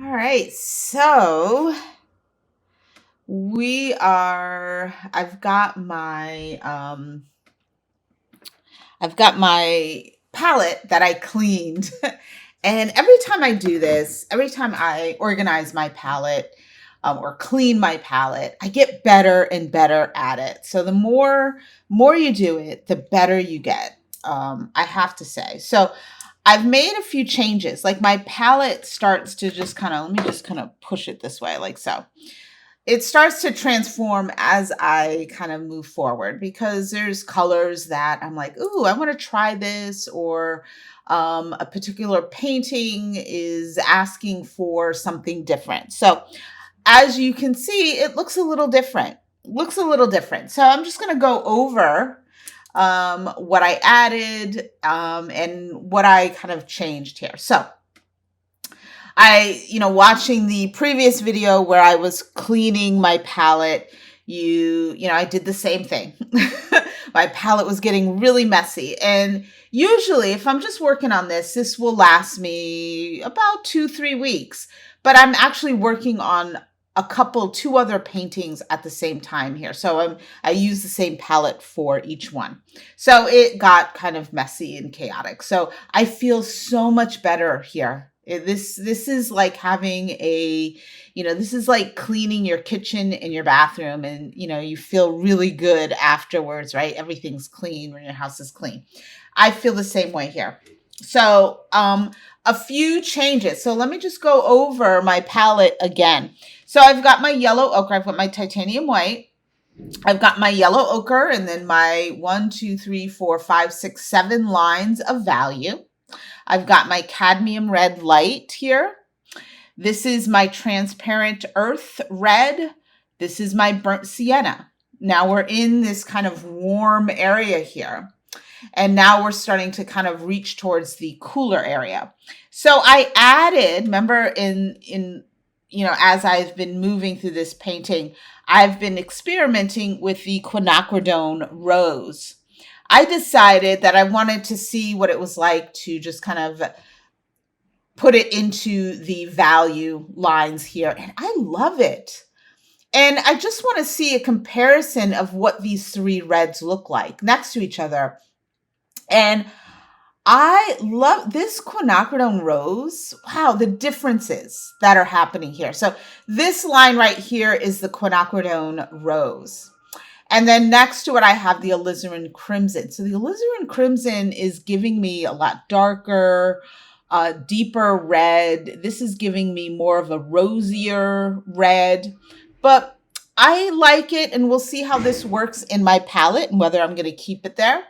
All right, so I've got my palette that I cleaned. And every time I do this, every time I organize my palette, or clean my palette, I get better and better at it. So the more you do it, the better you get. I have to say. So I've made a few changes. Like my palette starts to just kind of, let me just kind of push it this way, like so. It starts to transform as I kind of move forward because there's colors that I'm like, ooh, I want to try this, or a particular painting is asking for something different. So as you can see, it looks a little different. Looks a little different. So I'm just going to go over what I added, and what I kind of changed here. So watching the previous video where I was cleaning my palette, I did the same thing. My palette was getting really messy. And usually, if I'm just working on this will last me about 2, 3 weeks. But I'm actually working on two other paintings at the same time here. So I use the same palette for each one. So it got kind of messy and chaotic. So I feel so much better here. This is like having this is like cleaning your kitchen and your bathroom, and you feel really good afterwards, right? Everything's clean when your house is clean. I feel the same way here. So, a few changes. So let me just go over my palette again. So I've got my yellow ochre, I've got my titanium white, I've got my yellow ochre, and then my 1, 2, 3, 4, 5, 6, 7 lines of value. I've got my cadmium red light here. This is my transparent earth red. This is my burnt sienna. Now we're in this kind of warm area here. And now we're starting to kind of reach towards the cooler area. So I added, remember as I've been moving through this painting, I've been experimenting with the quinacridone rose. I decided that I wanted to see what it was like to just kind of put it into the value lines here. And I love it. And I just want to see a comparison of what these three reds look like next to each other. And I love this quinacridone rose. Wow, the differences that are happening here. So this line right here is the quinacridone rose. And then next to it, I have the alizarin crimson. So the alizarin crimson is giving me a lot darker, deeper red. This is giving me more of a rosier red. But I like it, and we'll see how this works in my palette and whether I'm going to keep it there.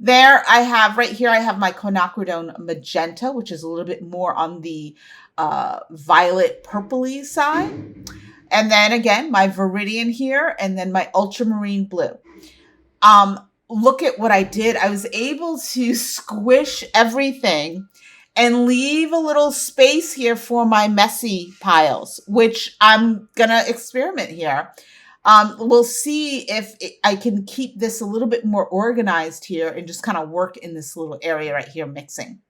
Right here, I have my quinacridone magenta, which is a little bit more on the violet purpley side. And then again, my Viridian here, and then my ultramarine blue. Look at what I did. I was able to squish everything and leave a little space here for my messy piles, which I'm going to experiment here. We'll see if I can keep this a little bit more organized here and just kind of work in this little area right here mixing.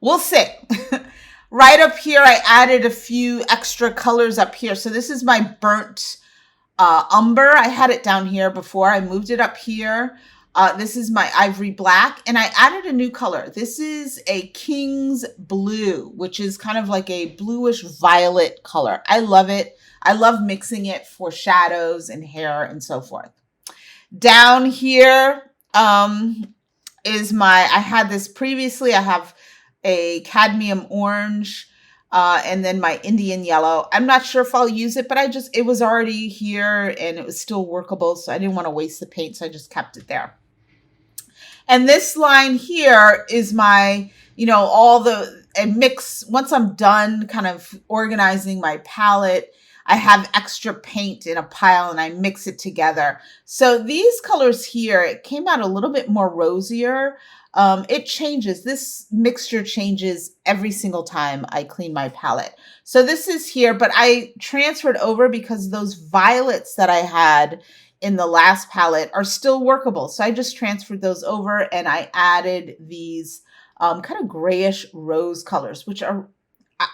We'll see. Right up here, I added a few extra colors up here. So this is my burnt umber. I had it down here before. I moved it up here. This is my ivory black, and I added a new color. This is a King's Blue, which is kind of like a bluish violet color. I love it. I love mixing it for shadows and hair and so forth. Down here I had this previously. I have a cadmium orange, and then my Indian yellow. I'm not sure if I'll use it, but it was already here and it was still workable. So I didn't want to waste the paint. So I just kept it there. And this line here is my, once I'm done kind of organizing my palette, I have extra paint in a pile and I mix it together. So these colors here, it came out a little bit more rosier. It changes. This mixture changes every single time I clean my palette. So this is here, but I transferred over because those violets that I had in the last palette are still workable. So I just transferred those over and I added these kind of grayish rose colors, which are,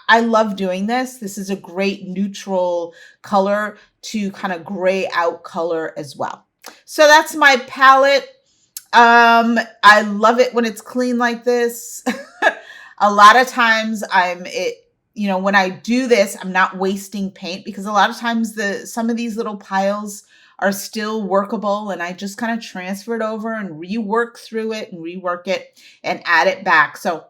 I love doing this. This is a great neutral color to kind of gray out color as well. So that's my palette. I love it when it's clean like this. A lot of times when I do this, I'm not wasting paint because a lot of times some of these little piles are still workable, and I just kind of transfer it over and rework through it and rework it and add it back. So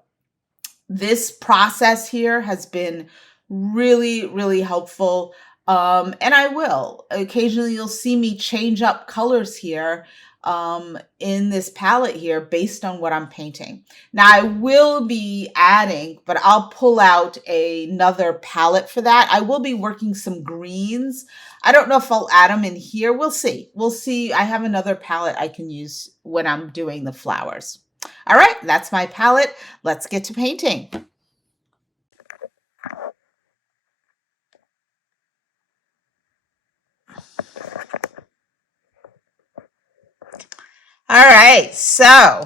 this process here has been really, really helpful. And I will. Occasionally you'll see me change up colors here in this palette here based on what I'm painting. Now I will be adding, but I'll pull out another palette for that. I will be working some greens. I don't know if I'll add them in here. We'll see. We'll see. I have another palette I can use when I'm doing the flowers. All right, that's my palette. Let's get to painting. All right, so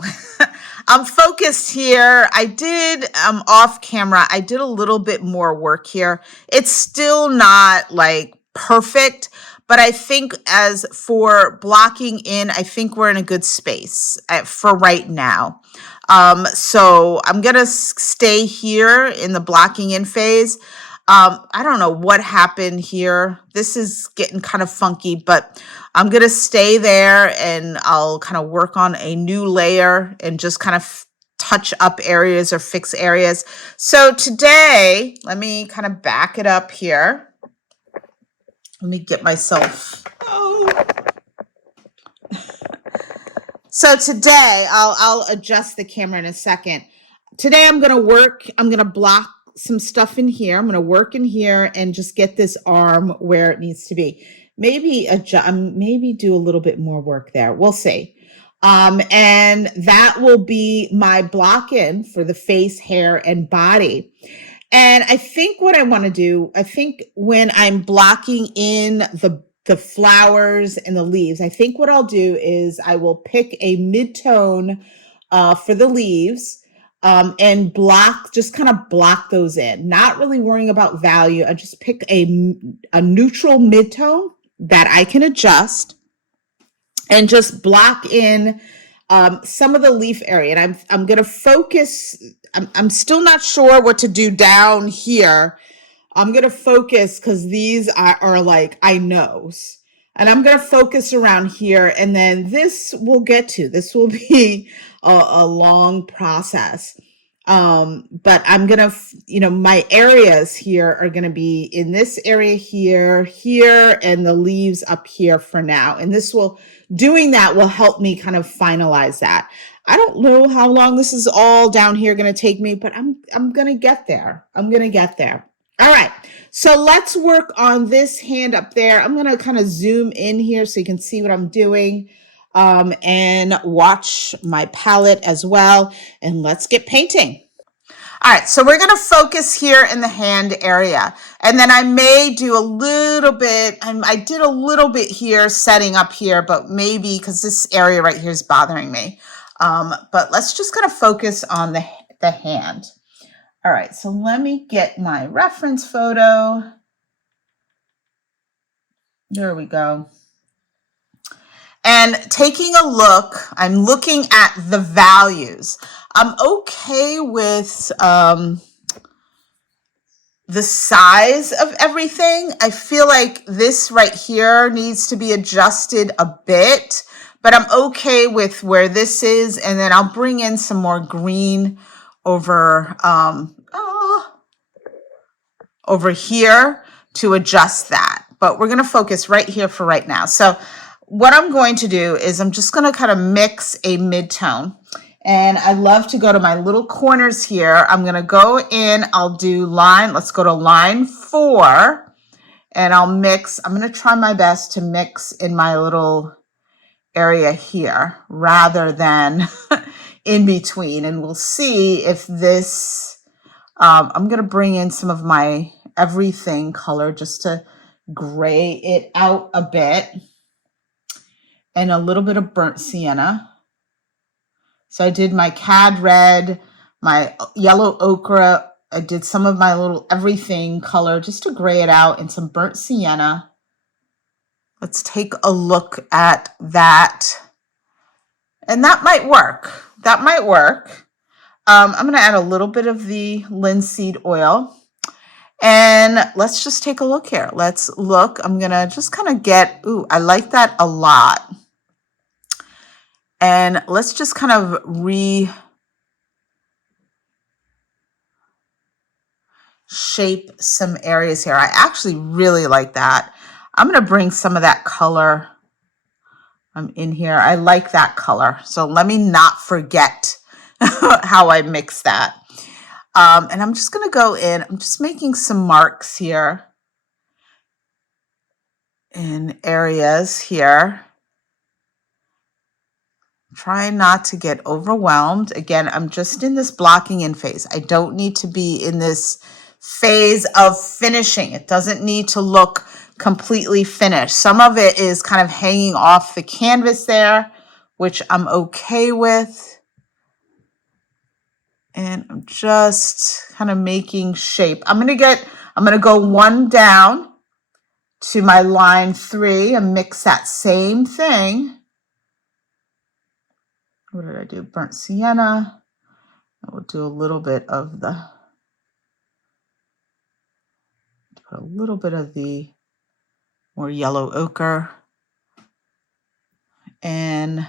I'm focused here. I did off camera, I did a little bit more work here. It's still not like perfect, but I think as for blocking in, I think we're in a good space for right now. So I'm gonna stay here in the blocking in phase. I don't know what happened here. This is getting kind of funky, but I'm going to stay there and I'll kind of work on a new layer and just kind of touch up areas or fix areas. So today, let me kind of back it up here. Let me get myself. Oh. So today, I'll adjust the camera in a second. Today I'm going to block some stuff in here. I'm going to work in here and just get this arm where it needs to be. Maybe do a little bit more work there. We'll see. And that will be my block in for the face, hair, and body. And I think what I want to do, I think when I'm blocking in the flowers and the leaves, I think what I'll do is I will pick a mid-tone for the leaves and just kind of block those in. Not really worrying about value. I just pick a neutral mid-tone that I can adjust and just block in some of the leaf area. And I'm going to focus. I'm still not sure what to do down here. I'm going to focus because these are like I knows. And I'm going to focus around here. And then this will be a long process. But I'm going to, my areas here are going to be in this area here, and the leaves up here for now. And doing that will help me kind of finalize that. I don't know how long this is all down here going to take me, but I'm going to get there. I'm going to get there. All right, so let's work on this hand up there. I'm going to kind of zoom in here so you can see what I'm doing and watch my palette as well. And let's get painting. All right, so we're going to focus here in the hand area. And then I may do a little bit, I did a little bit here setting up here, but maybe because this area right here is bothering me. But let's just kind of focus on the hand. All right, so let me get my reference photo. There we go. And taking a look, I'm looking at the values. I'm okay with the size of everything. I feel like this right here needs to be adjusted a bit, but I'm okay with where this is. And then I'll bring in some more green over here to adjust that. But we're going to focus right here for right now. So what I'm going to do is I'm just going to kind of mix a mid-tone. And I love to go to my little corners here. I'm going to go in, I'll do let's go to line 4. And I'm going to try my best to mix in my little area here rather than in between. And we'll see if this, I'm going to bring in some of my everything color just to gray it out a bit. And a little bit of burnt sienna. So I did my cad red, my yellow ochre, I did some of my little everything color just to gray it out in some burnt sienna. Let's take a look at that. And that might work. That might work. I'm going to add a little bit of the linseed oil. And let's just take a look here. Let's look. I'm going to just kind of get, ooh, I like that a lot. And let's just kind of shape some areas here. I actually really like that. I'm going to bring some of that color in here. I like that color. So let me not forget how I mix that. And I'm just going to go in. I'm just making some marks here in areas here. Try not to get overwhelmed. Again, I'm just in this blocking in phase. I don't need to be in this phase of finishing. It doesn't need to look completely finished. Some of it is kind of hanging off the canvas there, which I'm okay with. And I'm just kind of making shape. I'm going to go one down to my line 3 and mix that same thing. What did I do? Burnt sienna. We'll do a little bit of the, put a little bit of the more yellow ochre, and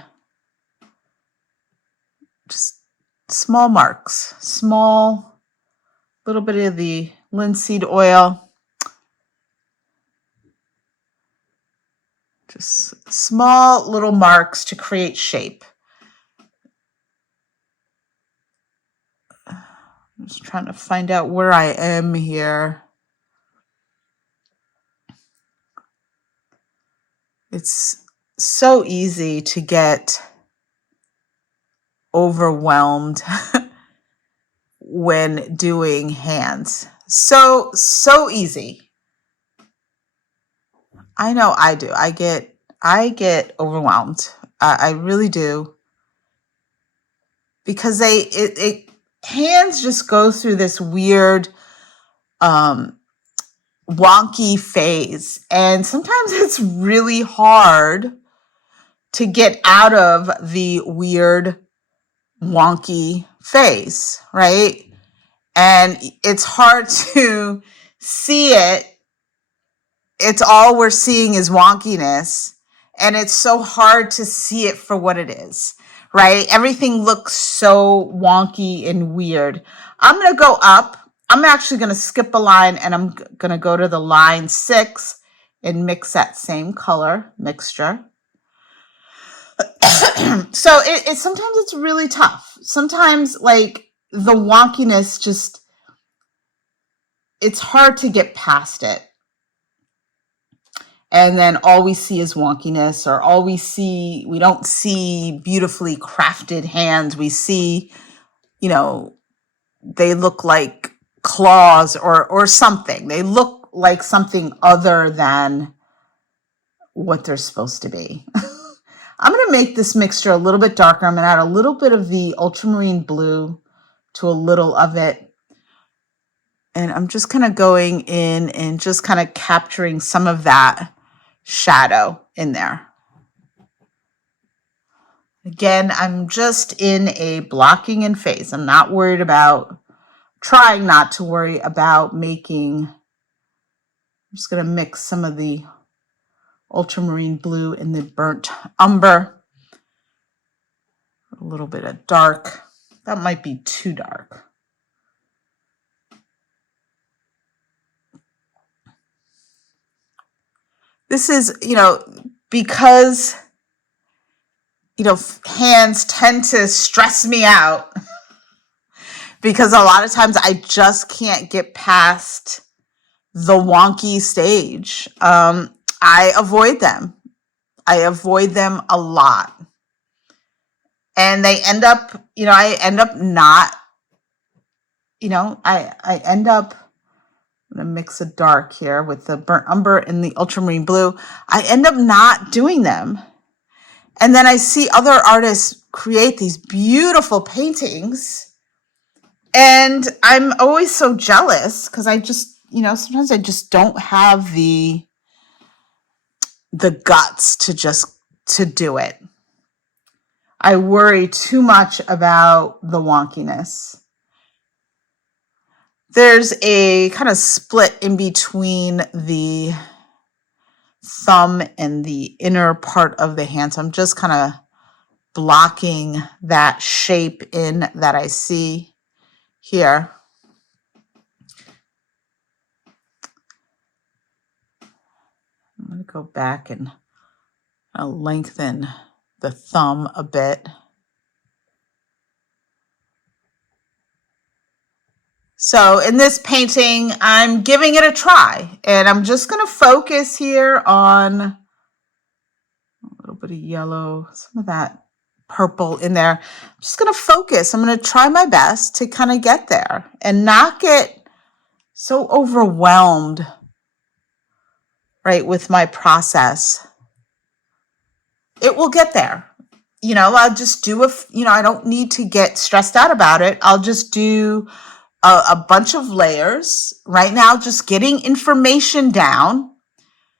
just small marks, small, little bit of the linseed oil, just small little marks to create shape. I'm just trying to find out where I am here. It's so easy to get overwhelmed when doing hands. So easy. I know I do. I get overwhelmed. I really do. Because hands just go through this weird wonky phase, and sometimes it's really hard to get out of the weird wonky phase, right? And it's hard to see it. It's all we're seeing is wonkiness, and it's so hard to see it for what it is, right? Everything looks so wonky and weird. I'm going to go up. I'm actually going to skip a line, and I'm going to go to the line 6 and mix that same color mixture. So sometimes it's really tough. Sometimes like the wonkiness just, it's hard to get past it. And then all we see is wonkiness, or we don't see beautifully crafted hands. We see, they look like claws or something. They look like something other than what they're supposed to be. I'm going to make this mixture a little bit darker. I'm going to add a little bit of the ultramarine blue to a little of it. And I'm just kind of going in and just kind of capturing some of that shadow in there. Again, I'm just in a blocking in phase. I'm not worried about, trying not to worry about making, I'm just going to mix some of the ultramarine blue and the burnt umber. A little bit of dark. That might be too dark. This is, because, hands tend to stress me out because a lot of times I just can't get past the wonky stage. I avoid them. I avoid them a lot. And they end up, I end up not, I end up, I'm going to mix a dark here with the burnt umber and the ultramarine blue. I end up not doing them. And then I see other artists create these beautiful paintings, and I'm always so jealous because I just, sometimes I just don't have the guts to do it. I worry too much about the wonkiness. There's a kind of split in between the thumb and the inner part of the hand. So I'm just kind of blocking that shape in that I see here. I'm going to go back and lengthen the thumb a bit. So in this painting, I'm giving it a try, and I'm just going to focus here on a little bit of yellow, some of that purple in there. I'm just going to focus. I'm going to try my best to kind of get there and not get so overwhelmed, right, with my process. It will get there. I'll just do I don't need to get stressed out about it. I'll just do a bunch of layers right now, just getting information down.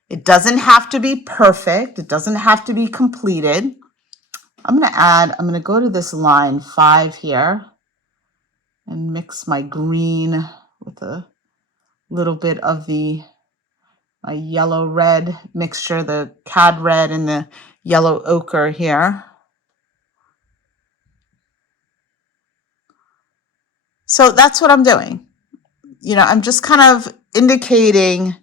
It doesn't have to be perfect. It doesn't have to be completed. I'm going to go to this line 5 here and mix my green with a little bit of my yellow red mixture, the cad red and the yellow ochre here. So that's what I'm doing. I'm just kind of indicating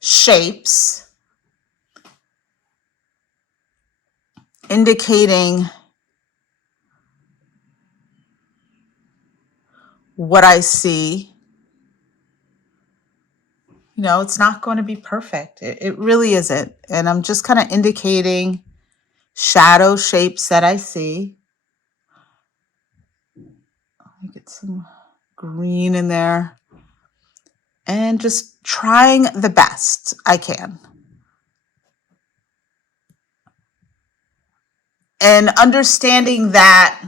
shapes, indicating what I see. It's not going to be perfect. It really isn't. And I'm just kind of indicating shadow shapes that I see. Let me get some green in there. And just trying the best I can. And understanding that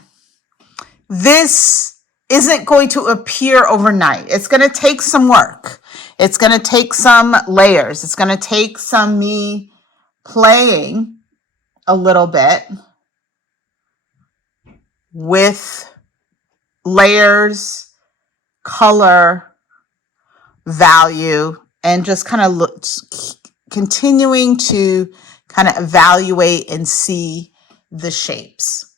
this isn't going to appear overnight. It's going to take some work. It's going to take some layers. It's going to take some me playing a little bit with layers, color, value, and just kind of continuing to kind of evaluate and see the shapes.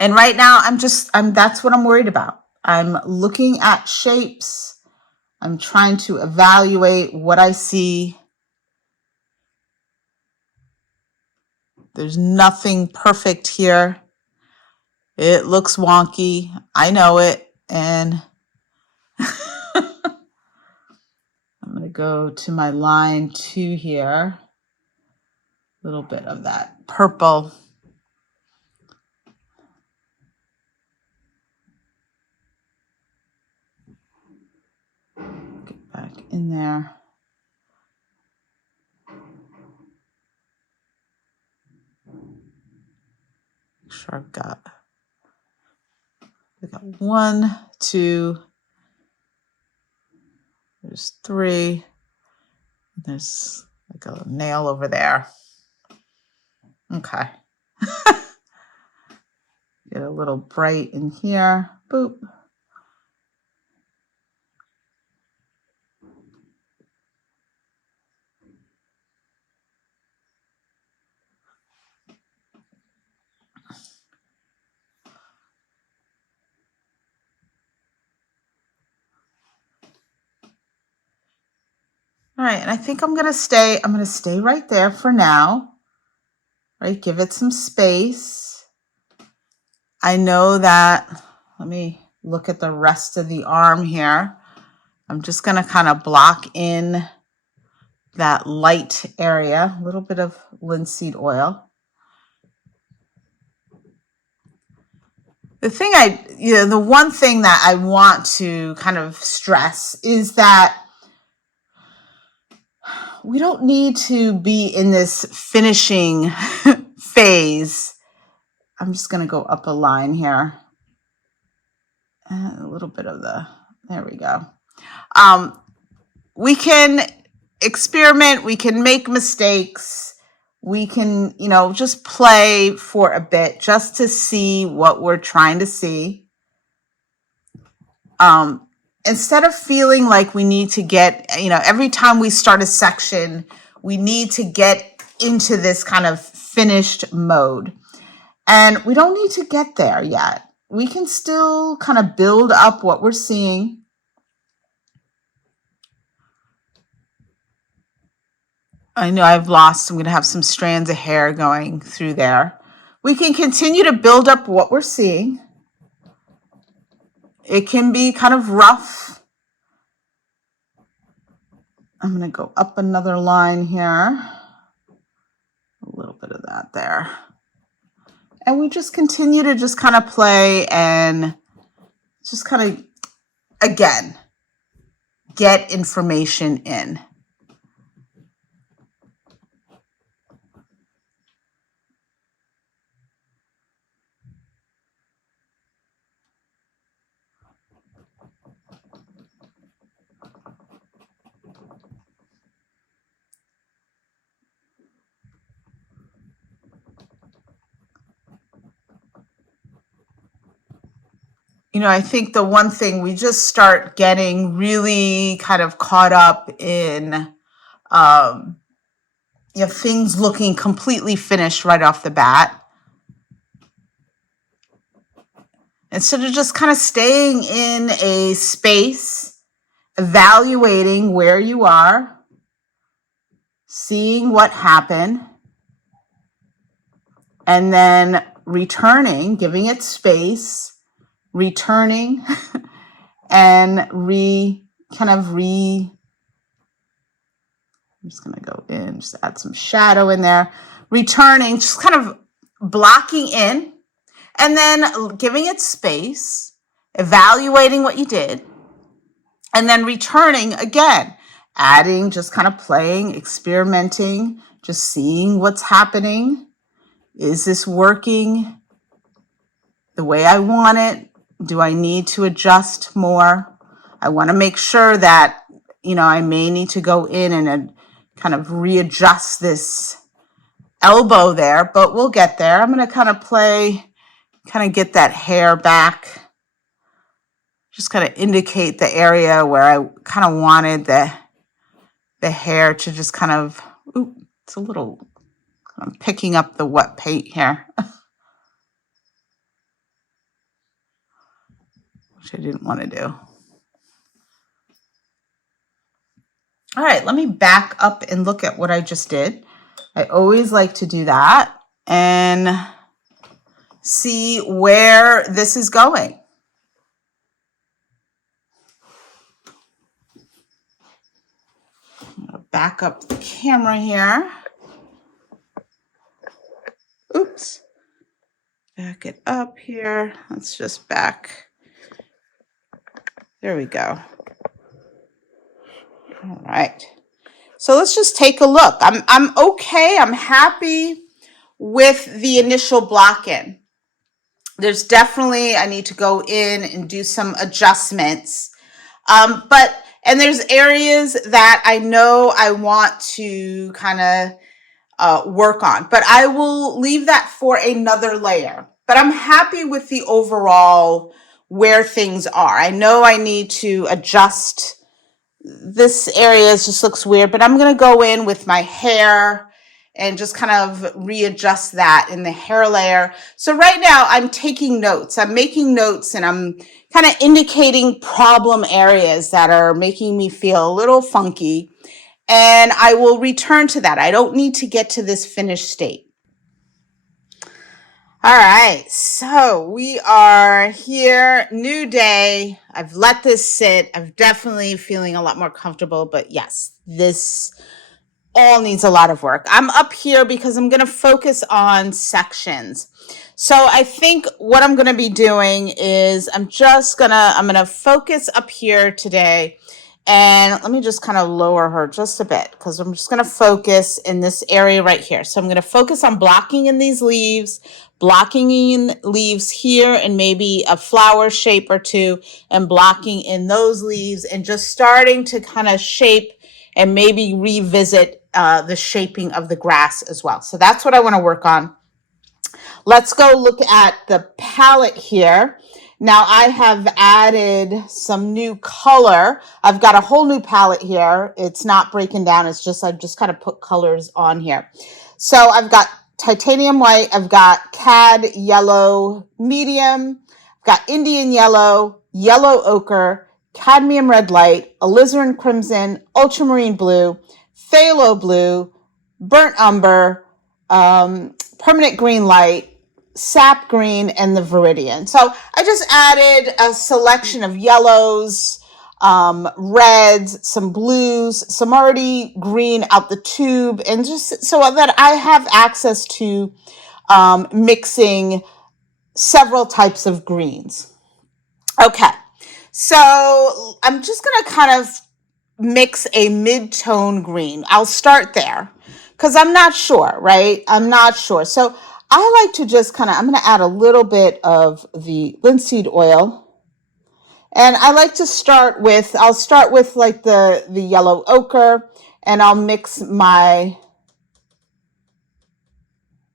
And right now that's what I'm worried about. I'm looking at shapes. I'm trying to evaluate what I see. There's nothing perfect here. It looks wonky. I know it. And I'm going to go to my line 2 here. A little bit of that purple. Get back in there. Make sure I've got 1, 2, there's 3, there's like a nail over there. Okay. Get a little bright in here. Boop. All right, and I think I'm going to stay right there for now. Right? Give it some space. I know that, let me look at the rest of the arm here. I'm just going to kind of block in that light area, a little bit of linseed oil. The one thing that I want to kind of stress is that we don't need to be in this finishing phase. I'm just going to go up a line here. A little bit of there we go. We can experiment, we can make mistakes, we can, just play for a bit just to see what we're trying to see. Instead of feeling like we need to get, every time we start a section, we need to get into this kind of finished mode. And we don't need to get there yet. We can still kind of build up what we're seeing. I know I'm going to have some strands of hair going through there. We can continue to build up what we're seeing. It can be kind of rough. I'm going to go up another line here. A little bit of that there. And we just continue to just kind of play and just kind of, again, get information in. I think the one thing we just start getting really kind of caught up in, things looking completely finished right off the bat. Instead of just kind of staying in a space, evaluating where you are, seeing what happened, and then returning, giving it space, returning and I'm just going to go in, just add some shadow in there, returning, just kind of blocking in, and then giving it space, evaluating what you did, and then returning again, adding, just kind of playing, experimenting, just seeing what's happening. Is this working the way I want it? Do I need to adjust more? I want to make sure that, I may need to go in and kind of readjust this elbow there, but we'll get there. I'm going to kind of play, kind of get that hair back. Just kind of indicate the area where I kind of wanted the hair to just kind of, it's a little, I'm picking up the wet paint here. Which I didn't want to do. All right, let me back up and look at what I just did. I always like to do that and see where this is going. I'm going to back up the camera here. Oops. Back it up here. Let's just back. There we go. All right. So let's just take a look. I'm okay. I'm happy with the initial block in. There's definitely, I need to go in and do some adjustments. And there's areas that I know I want to kind of work on, but I will leave that for another layer. But I'm happy with the overall where things are. I know I need to adjust. This area just looks weird, but I'm going to go in with my hair and just kind of readjust that in the hair layer. So right now I'm taking notes. I'm making notes and I'm kind of indicating problem areas that are making me feel a little funky. And I will return to that. I don't need to get to this finished state. All right, so we are here, new day. I've let this sit. I'm definitely feeling a lot more comfortable, but yes, this all needs a lot of work. I'm up here because I'm going to focus on sections. So I think what I'm going to be doing is I'm going to focus up here today. And let me just kind of lower her just a bit because I'm just going to focus in this area right here. So I'm going to focus on blocking in these leaves, blocking in leaves here and maybe a flower shape or two, and blocking in those leaves, and just starting to kind of shape and maybe revisit the shaping of the grass as well. So that's what I want to work on. Let's go look at the palette here. Now I have added some new color. I've got a whole new palette here. It's not breaking down. It's just, I've just kind of put colors on here. So I've got titanium white. I've got cad yellow medium. I've got Indian yellow, yellow ochre, cadmium red light, alizarin crimson, ultramarine blue, phthalo blue, burnt umber, permanent green light, sap green, and the viridian. So I just added a selection of yellows, reds, some blues, some already green out the tube, and just so that I have access to mixing several types of greens. Okay, so I'm just going to kind of mix a mid-tone green. I'll start there because I'm not sure, right? I'm not sure. So I like to just kind of, I'm going to add a little bit of the linseed oil. And I like to start with, I'll start with like the yellow ochre, and I'll mix my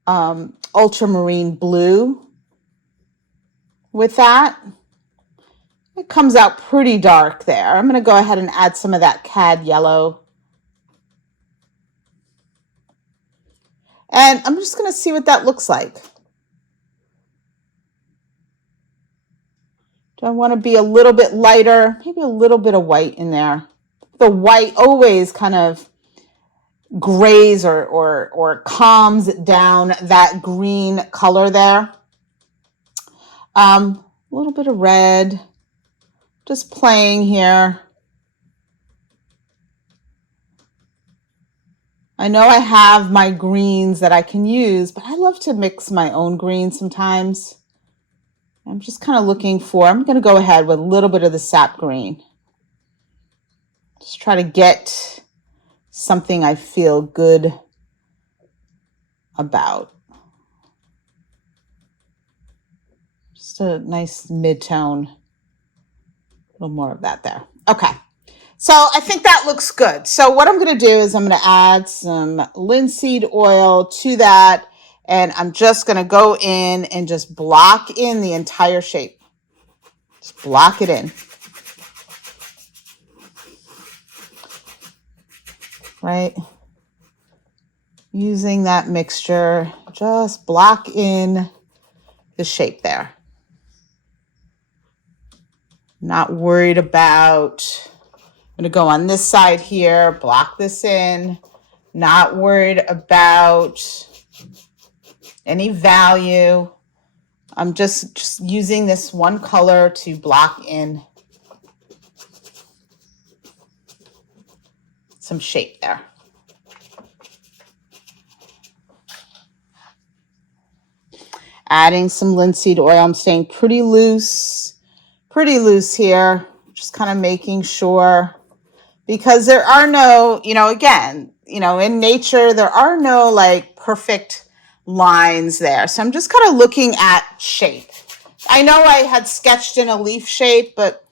ultramarine blue with that. It comes out pretty dark there. I'm going to go ahead and add some of that cad yellow. And I'm just going to see what that looks like. Do I want to be a little bit lighter? Maybe a little bit of white in there. The white always kind of grays or calms down that green color there. A little bit of red. Just playing here. I know I have my greens that I can use, but I love to mix my own greens sometimes. I'm just kind of looking for, I'm going to go ahead with a little bit of the sap green. Just try to get something I feel good about. Just a nice mid-tone. A little more of that there. Okay. So I think that looks good. So what I'm going to do is I'm going to add some linseed oil to that. And I'm just going to go in and just block in the entire shape. Just block it in. Right? Using that mixture, just block in the shape there. Not worried about, I'm going to go on this side here, block this in. Not worried about any value. I'm just using this one color to block in some shape there. Adding some linseed oil. I'm staying pretty loose here. Just kind of making sure, because there are no, again, in nature, there are no like perfect lines there. So I'm just kind of looking at shape. I know I had sketched in a leaf shape, but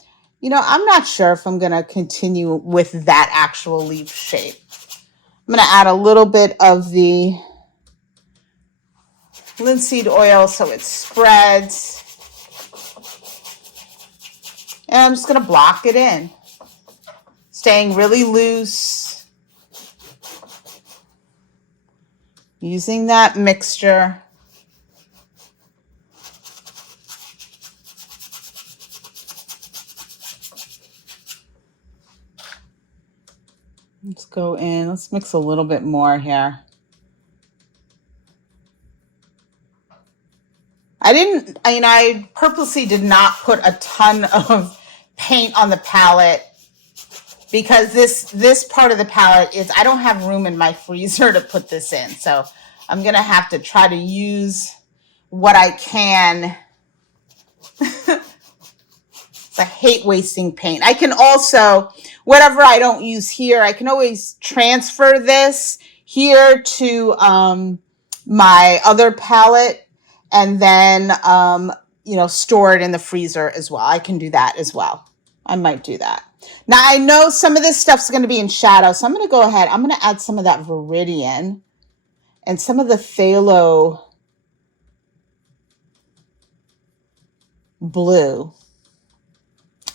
I'm not sure if I'm going to continue with that actual leaf shape. I'm going to add a little bit of the linseed oil so it spreads. And I'm just going to block it in. Staying really loose. Using that mixture. Let's go in. Let's mix a little bit more here. I purposely did not put a ton of paint on the palette because this part of the palette is, I don't have room in my freezer to put this in. So I'm going to have to try to use what I can. I hate wasting paint. I can also, whatever I don't use here, I can always transfer this here to my other palette and then, store it in the freezer as well. I can do that as well. I might do that. Now, I know some of this stuff's going to be in shadow, so I'm going to go ahead. I'm going to add some of that Viridian and some of the phthalo blue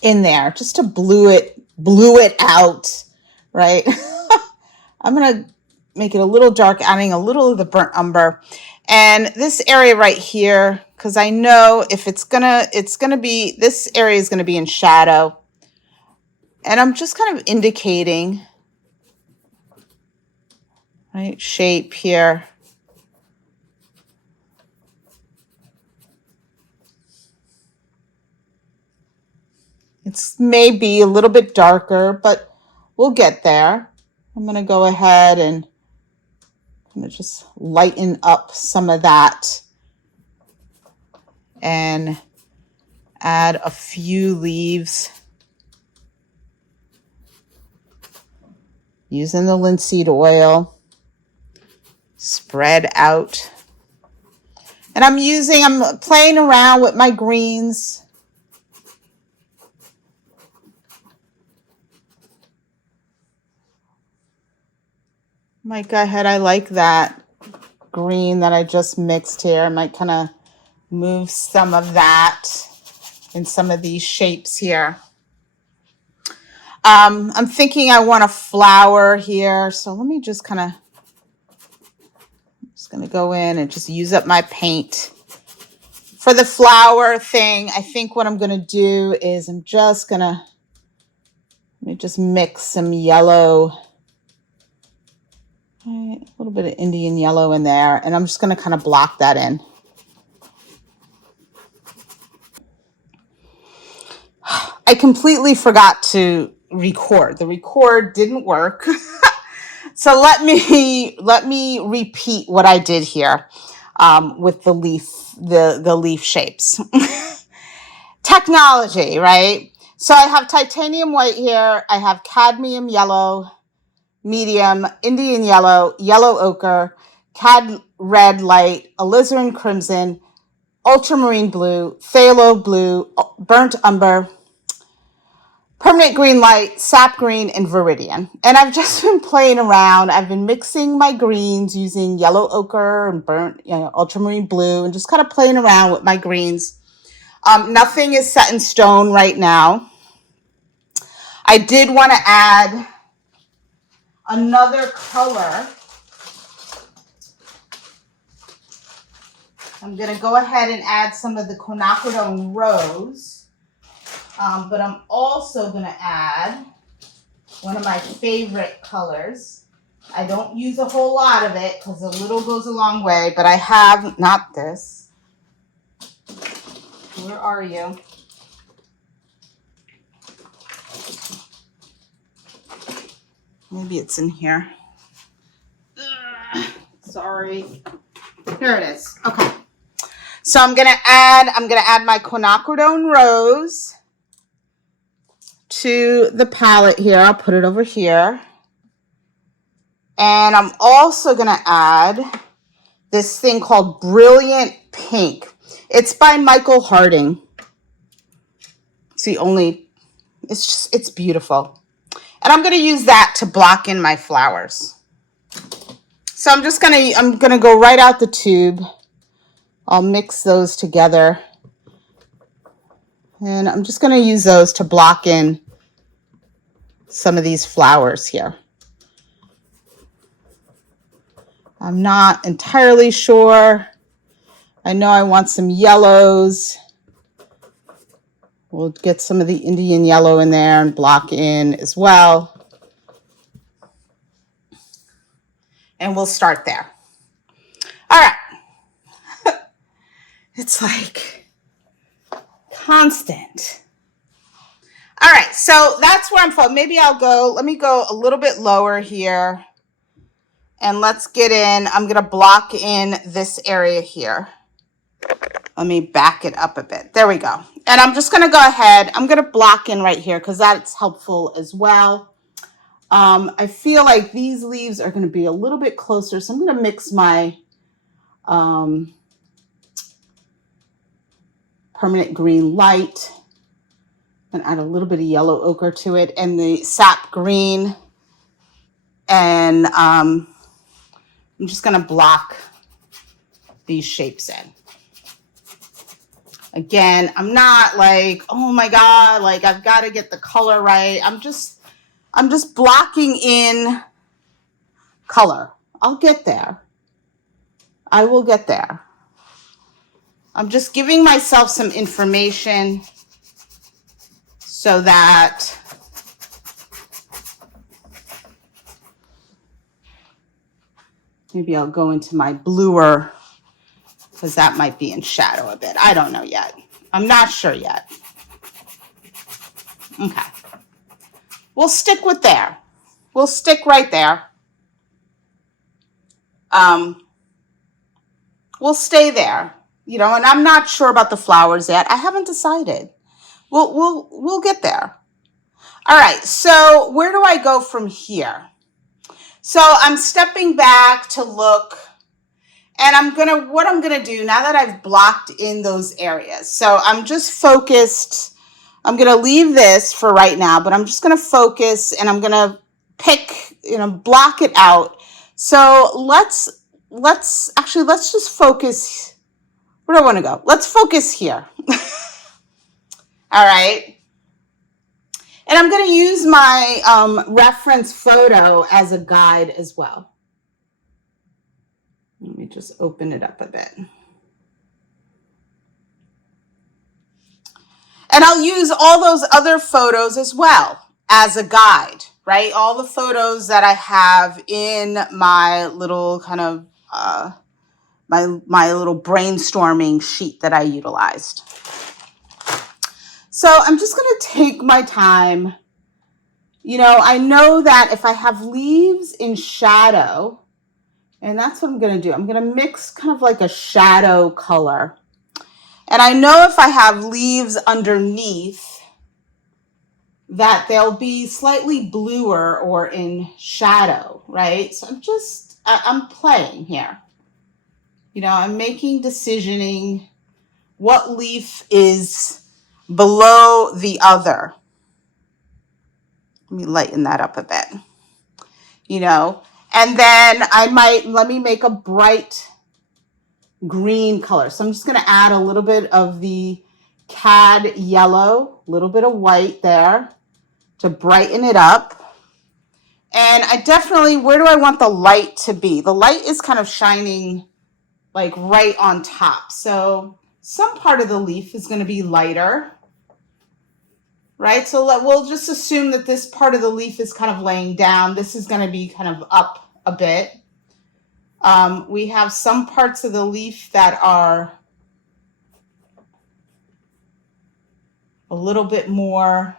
in there just to blue it out, right? I'm going to make it a little dark, adding a little of the burnt umber. And this area right here, because I know if this area is going to be in shadow. And I'm just kind of indicating, right, shape here. It's maybe a little bit darker, but we'll get there. I'm going to go ahead and just lighten up some of that and add a few leaves using the linseed oil. Spread out. And I'm playing around with my greens. Might go ahead. I like that green that I just mixed here. I might kind of move some of that in some of these shapes here. I'm thinking I want a flower here. So let me just going to go in and just use up my paint. For the flower thing, I think what I'm going to do is let me just mix some yellow. Right, a little bit of Indian yellow in there, and I'm just going to kind of block that in. I completely forgot to record. The record didn't work. So let me repeat what I did here with the leaf shapes. Technology, right? So I have titanium white here. I have cadmium yellow, medium, Indian yellow, yellow ochre, cad red light, alizarin crimson, ultramarine blue, phthalo blue, burnt umber, permanent green light, sap green, and viridian. And I've just been playing around. I've been mixing my greens using yellow ochre and burnt, ultramarine blue, and just kind of playing around with my greens. Nothing is set in stone right now. I did want to add another color. I'm going to go ahead and add some of the quinacridone rose, but I'm also going to add one of my favorite colors. I don't use a whole lot of it because a little goes a long way, but I have, not this. Where are you? Maybe it's in here. Sorry. Here it is. Okay. So I'm gonna add my quinacridone rose to the palette here. I'll put it over here. And I'm also gonna add this thing called Brilliant Pink. It's by Michael Harding. It's beautiful. And I'm gonna use that to block in my flowers. So I'm gonna go right out the tube. I'll mix those together. And I'm just going to use those to block in some of these flowers here. I'm not entirely sure. I know I want some yellows. We'll get some of the Indian yellow in there and block in as well. And we'll start there. All right. It's like constant. All right, so that's where I'm from. Maybe let me go a little bit lower here. And let's get in. I'm going to block in this area here. Let me back it up a bit. There we go. And I'm just going to go ahead. I'm going to block in right here because that's helpful as well. I feel like these leaves are going to be a little bit closer. So I'm going to mix my permanent green light. And add a little bit of yellow ochre to it and the sap green. And I'm just going to block these shapes in. Again, I'm not like, oh my God, like I've got to get the color right. I'm just blocking in color. I'll get there. I will get there. I'm just giving myself some information so that maybe I'll go into my bluer because that might be in shadow a bit. I don't know yet. I'm not sure yet. Okay. We'll stick with there. We'll stick right there. We'll stay there, you know, and I'm not sure about the flowers yet. I haven't decided. We'll get there. All right. So where do I go from here? So I'm stepping back to look, and what I'm gonna do now that I've blocked in those areas. So I'm just focused. I'm gonna leave this for right now, but I'm just gonna focus and I'm gonna pick, block it out. So let's just focus. Where do I want to go? Let's focus here. All right. And I'm going to use my reference photo as a guide as well. Let me just open it up a bit. And I'll use all those other photos as well as a guide, right? All the photos that I have in my little kind of, my little brainstorming sheet that I utilized. So I'm just going to take my time. I know that if I have leaves in shadow, and that's what I'm going to do. I'm going to mix kind of like a shadow color. And I know if I have leaves underneath that they'll be slightly bluer or in shadow, right? So I'm playing here. I'm making decisioning what leaf is below the other. Let me lighten that up a bit, and then let me make a bright green color. So I'm just going to add a little bit of the cad yellow, a little bit of white there to brighten it up. And where do I want the light to be? The light is kind of shining like right on top. So some part of the leaf is going to be lighter. Right, so we'll just assume that this part of the leaf is kind of laying down. This is going to be kind of up a bit. We have some parts of the leaf that are a little bit more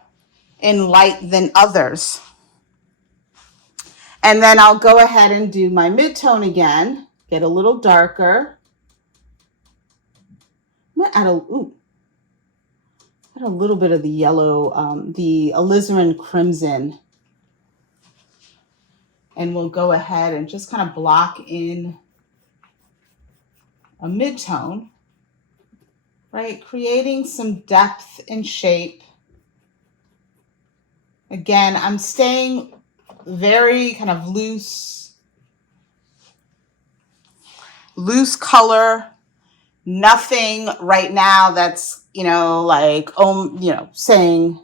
in light than others. And then I'll go ahead and do my midtone again, get a little darker. I'm going to add a little bit of the yellow, the alizarin crimson. And we'll go ahead and just kind of block in a midtone, right? Creating some depth and shape. Again, I'm staying very kind of loose color. Nothing right now that's, saying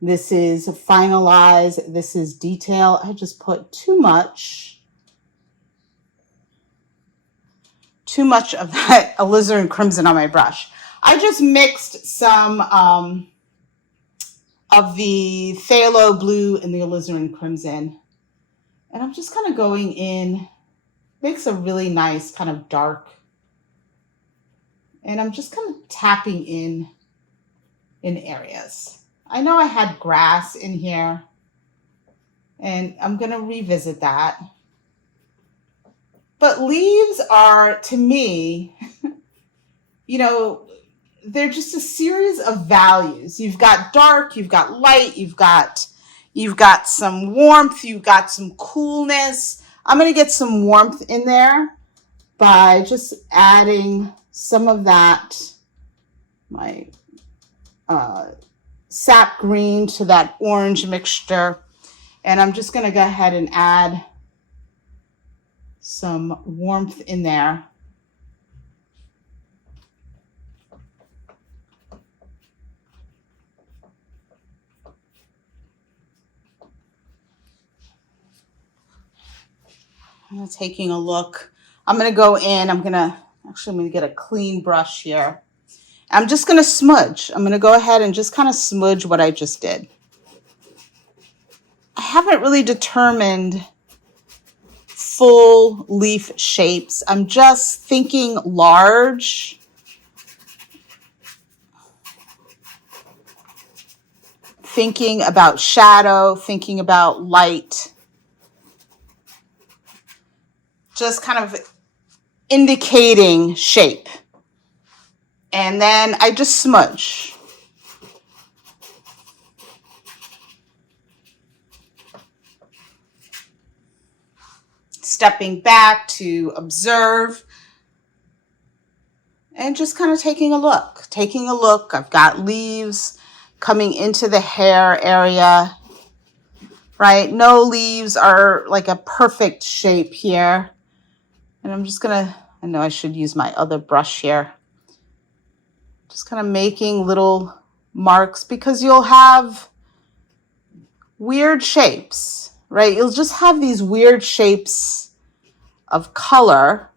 this is finalized, this is detail. I just put too much of that alizarin crimson on my brush. I just mixed some of the phthalo blue and the alizarin crimson. And I'm just kind of going in, makes a really nice kind of dark. And I'm just kind of tapping in areas. I know I had grass in here, and I'm going to revisit that. But leaves are, to me, they're just a series of values. You've got dark, you've got light, you've got some warmth, you've got some coolness. I'm going to get some warmth in there by just adding some of that my sap green to that orange mixture. And I'm just going to go ahead and add some warmth in there. I'm taking a look. I'm going to go in. I'm going to get a clean brush here. I'm just going to smudge. I'm going to go ahead and just kind of smudge what I just did. I haven't really determined full leaf shapes. I'm just thinking large. Thinking about shadow, thinking about light. Just kind of indicating shape. And then I just smudge. Stepping back to observe and just kind of taking a look. I've got leaves coming into the hair area, right? No leaves are like a perfect shape here. And I'm just I know I should use my other brush here. Just kind of making little marks because you'll have weird shapes, right? You'll just have these weird shapes of color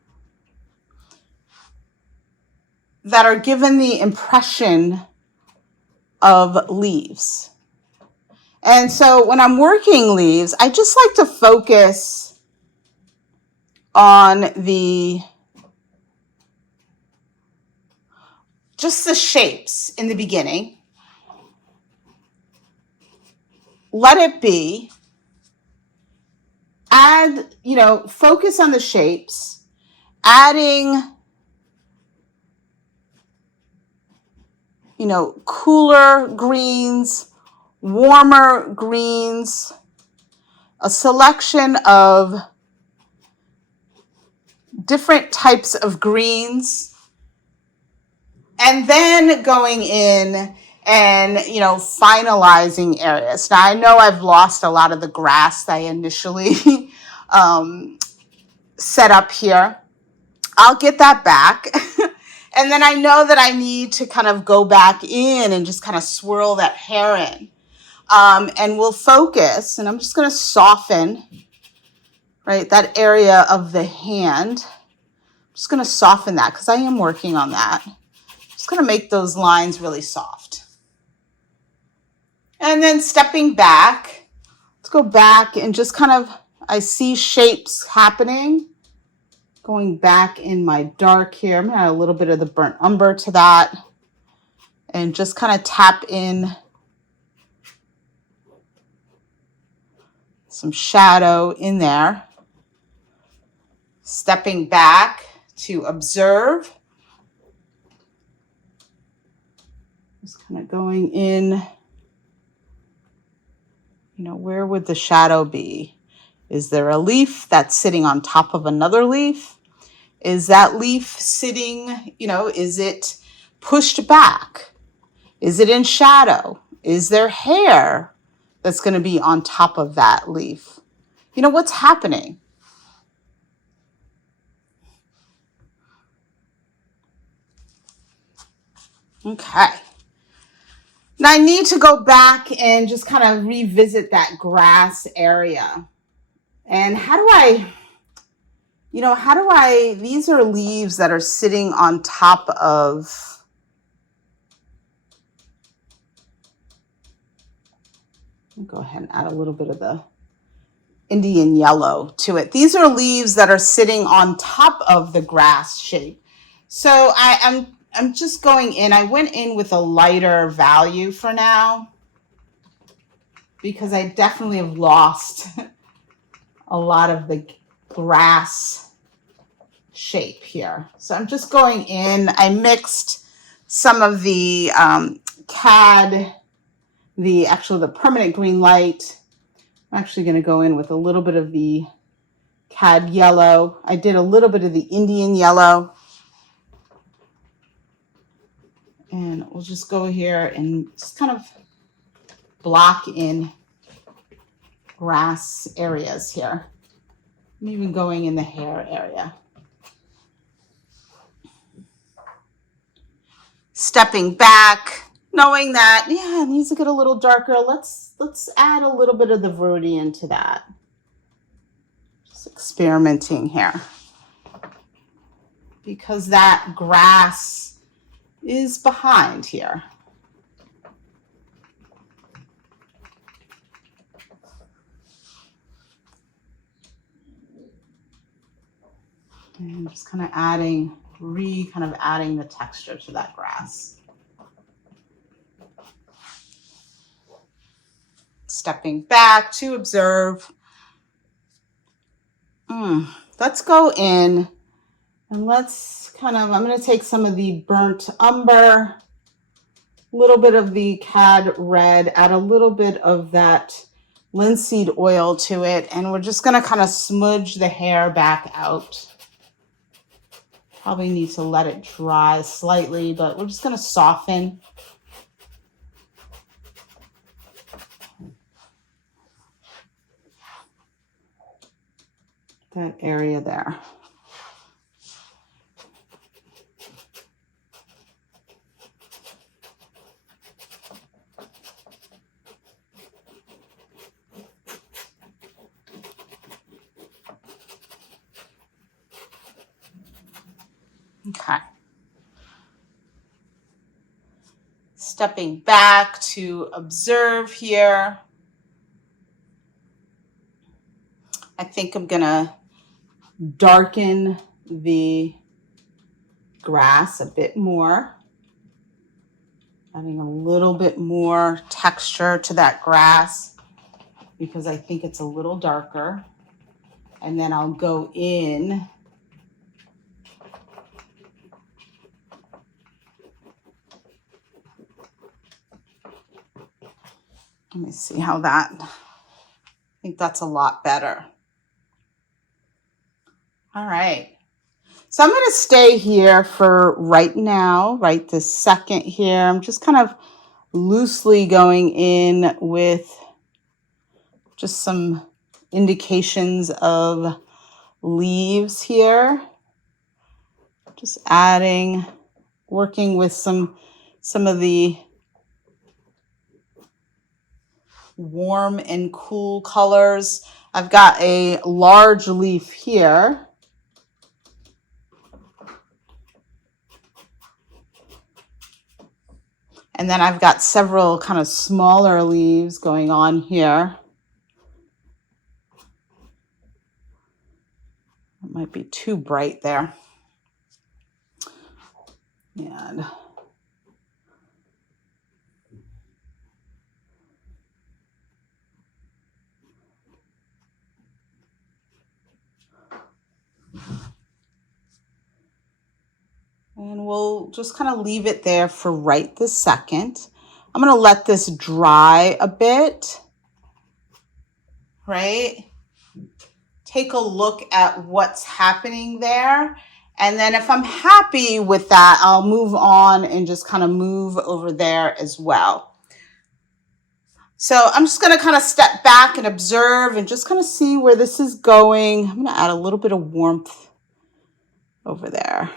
that are given the impression of leaves. And so when I'm working leaves, I just like to focus on just the shapes in the beginning. Let it be. Add, focus on the shapes, adding, cooler greens, warmer greens, a selection of different types of greens, and then going in and, finalizing areas. Now, I know I've lost a lot of the grass that I initially set up here. I'll get that back. And then I know that I need to kind of go back in and just kind of swirl that hair in. And we'll focus, and I'm just going to soften, right, that area of the hand. I'm just going to soften that because I am working on that. Just going to make those lines really soft. And then stepping back, let's go back and just kind of, I see shapes happening. Going back in my dark here, I'm going to add a little bit of the burnt umber to that and just kind of tap in some shadow in there. Stepping back to observe. Just kind of going in, where would the shadow be? Is there a leaf that's sitting on top of another leaf? Is that leaf sitting, is it pushed back? Is it in shadow? Is there hair that's going to be on top of that leaf? What's happening? Okay. Now I need to go back and just kind of revisit that grass area. And these are leaves that are sitting on top of, I'll go ahead and add a little bit of the Indian yellow to it. These are leaves that are sitting on top of the grass shape. So I'm just going in. I went in with a lighter value for now because I definitely have lost a lot of the grass shape here. So I'm just going in. I mixed some of the CAD, the permanent green light. I'm actually going to go in with a little bit of the CAD yellow. I did a little bit of the Indian yellow. And we'll just go here and just kind of block in grass areas here. I'm even going in the hair area. Stepping back, knowing that, yeah, it needs to get a little darker. Let's add a little bit of the Viridian to that. Just experimenting here. Because that grass is behind here. And just kind of adding the texture to that grass. Stepping back to observe. Let's go in and I'm going to take some of the burnt umber, a little bit of the cad red, add a little bit of that linseed oil to it, and we're just going to kind of smudge the hair back out. Probably need to let it dry slightly, but we're just going to soften. That area there. Okay. Stepping back to observe here. I think I'm going to darken the grass a bit more. Adding a little bit more texture to that grass because I think it's a little darker. And then I'll go in let me see how I think that's a lot better. All right. So I'm going to stay here for right now, right this second here. I'm just kind of loosely going in with just some indications of leaves here. Just adding, working with some of the warm and cool colors. I've got a large leaf here. And then I've got several kind of smaller leaves going on here. It might be too bright there. And we'll just kind of leave it there for right this second. I'm going to let this dry a bit, right? Take a look at what's happening there. And then if I'm happy with that, I'll move on and just kind of move over there as well. So I'm just going to kind of step back and observe and just kind of see where this is going. I'm going to add a little bit of warmth over there.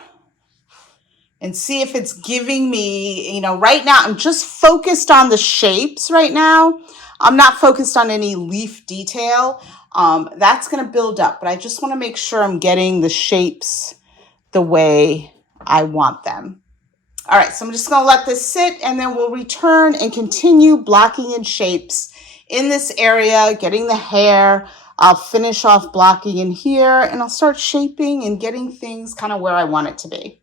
And see if it's giving me, right now, I'm just focused on the shapes right now. I'm not focused on any leaf detail. That's going to build up, but I just want to make sure I'm getting the shapes the way I want them. All right, so I'm just going to let this sit, and then we'll return and continue blocking in shapes in this area, getting the hair. I'll finish off blocking in here, and I'll start shaping and getting things kind of where I want it to be.